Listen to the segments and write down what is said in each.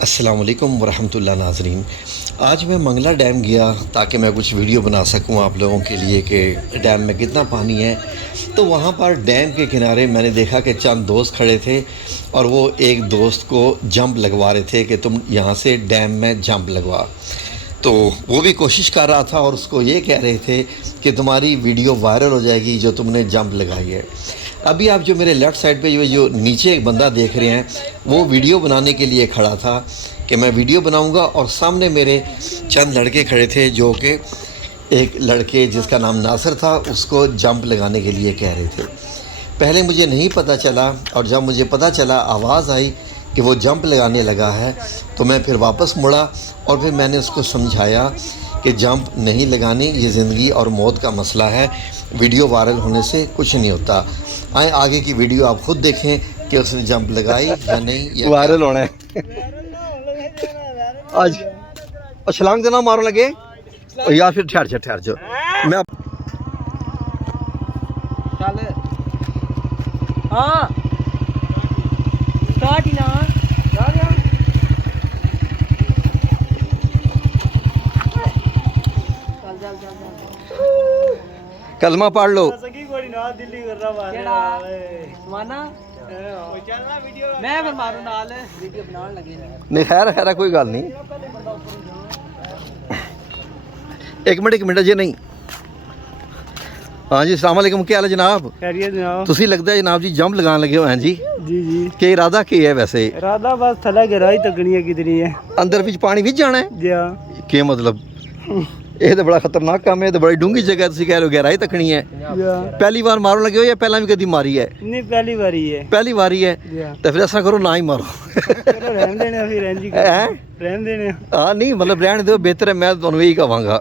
अस्सलाम वालेकुम वरहमतुल्लाह नाज़रीन। आज मैं मंगला डैम गया ताकि मैं कुछ वीडियो बना सकूं आप लोगों के लिए कि डैम में कितना पानी है। तो वहाँ पर डैम के किनारे मैंने देखा कि चंद दोस्त खड़े थे और वो एक दोस्त को जंप लगवा रहे थे कि तुम यहाँ से डैम में जंप लगवा। तो वो भी कोशिश कर रहा था और उसको ये कह रहे थे कि तुम्हारी वीडियो वायरल हो जाएगी जो तुमने जंप लगाई है। अभी आप जो मेरे लेफ़्ट साइड पे जो नीचे एक बंदा देख रहे हैं वो वीडियो बनाने के लिए खड़ा था कि मैं वीडियो बनाऊंगा, और सामने मेरे चंद लड़के खड़े थे जो कि एक लड़के जिसका नाम नासिर था उसको जंप लगाने के लिए कह रहे थे। पहले मुझे नहीं पता चला, और जब मुझे पता चला आवाज़ आई कि वो जंप लगाने लगा है तो मैं फिर वापस मुड़ा और फिर मैंने उसको समझाया कि जंप नहीं लगानी, ये ज़िंदगी और मौत का मसला है, वीडियो वायरल होने से कुछ नहीं होता। आए आगे की वीडियो आप खुद देखें कि उसने जंप लगाई या नहीं। वायरल होना है आज छलांग देना मारो लगे या फिर ठहर जाओ मैं हाँ स्टार्ट ही ना कलमा पढ़ लो। मैं फिर मारू नाल वीडियो बनाने लगे नहीं खैर कोई गल नहीं। एक मिनट जी नहीं। हाँ जी अस्सलाम वालेकुम, क्या हाल है जनाब? खैरियत जनाब। तुसी लगता है जनाब जी जंप लगाने लगे हो हैं जी? जी के इरादा की है वैसे? इरादा बस थला गहराई तकनी है कितनी है अंदर विच पानी विच जाना है जी। के मतलब ये तो बड़ा खतरनाक काम है, तो बड़ी डूंगी जगह तुसी कह रहे हो गहराई तकनी है। पहली बार मारो लगे हो या पहला भी कभी मारी है? नहीं पहली बारी है। पहली बारी है तो फिर ऐसा करो ना ही मारो। रहन देने फिर रहन देने। हाँ नहीं मतलब रहने दो बेहतर है, मैं तो यही कहूँगा।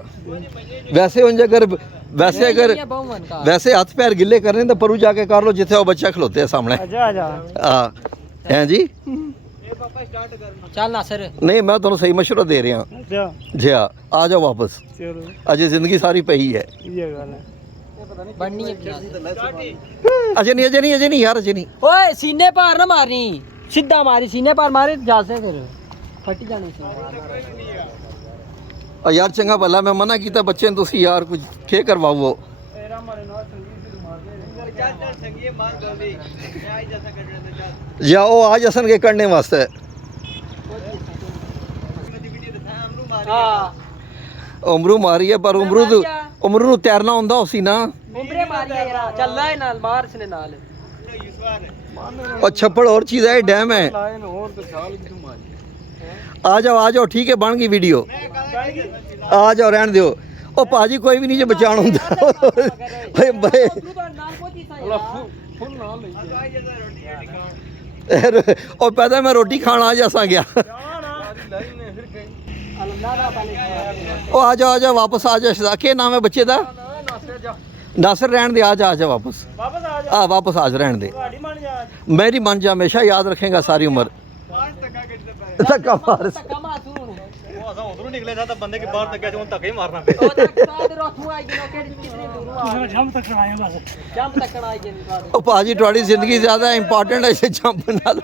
वैसे उन अगर वैसे हाथ पैर गिले करने तो परू जाके कर लो जिथे वो बच्चा खलोते है सामने। हाँ हैं जी चल नासिर। नहीं मैं तुम्हें सही मशवरा दे रहा जी। हाँ आ जाओ वापस, अजय जिंदगी सारी पई है। अजय नहीं यार अजय नहीं। ओए सीने पार ना मारनी, सीधा मारी सीने पार मारे जा से फिर फटी जानी और यार चंगा भला मैं मना किया बच्चे तुम यार कुछ के करवाओ। या वो आज असन के करने वास्ते उमरू मारी है, पर उमरू तैरना होंदा उसी ना। और छप्पड़ और चीज है, डैम है। आ जाओ ठीक है, बन गई वीडियो। आ जाओ रहन दो। ओ भाजी कोई भी नहीं जो बचान होंदा। और पता मैं रोटी खाना आ जा गया। ओ आ जाओ वापस आ जाओ। क्या नाम है बच्चे का? नासिर रहन दे। आ जा वापस। वापस आ जा रहन दे। मेरी मन जा हमेशा याद रखेगा सारी उम्र। धक्का मार भाजी थोड़ी जिंदगी ज्यादा इंपॉर्टेंट है इसे जंप नाल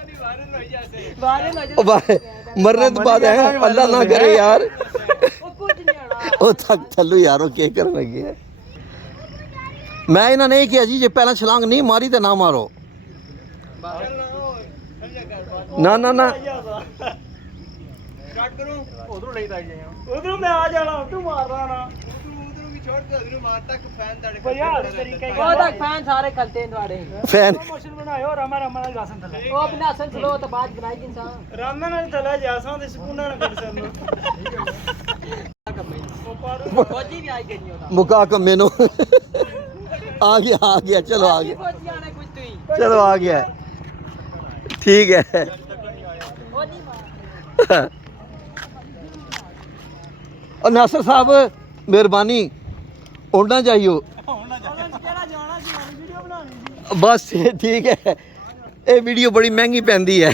मरने तो बाद है अल्लाह ना करे यार। ओ थक थल्लू यार वो क्या कर लगे। मैं इन्हें नहीं किया जी, जे पहला छलांग नहीं मारी तो ना मारो। ना उधर मैं आ जाना तू मार रहा ना फैन सारे खलते हैं तुम्हारे फैन मशीन बनायो रमा रासन थले ओ अपना आसन चलो तो बात बनाई इंसान रमा ने थले जासा ते सुकून ना कर सन फौजी भी आई गई होता मुका कमे नो। आ गया चलो आ गया, चलो आ गया ठीक है। और नासिर साहब मेहरबानी उड़ना चाहिए बस ठीक है। ये वीडियो बड़ी महंगी पैंदी है।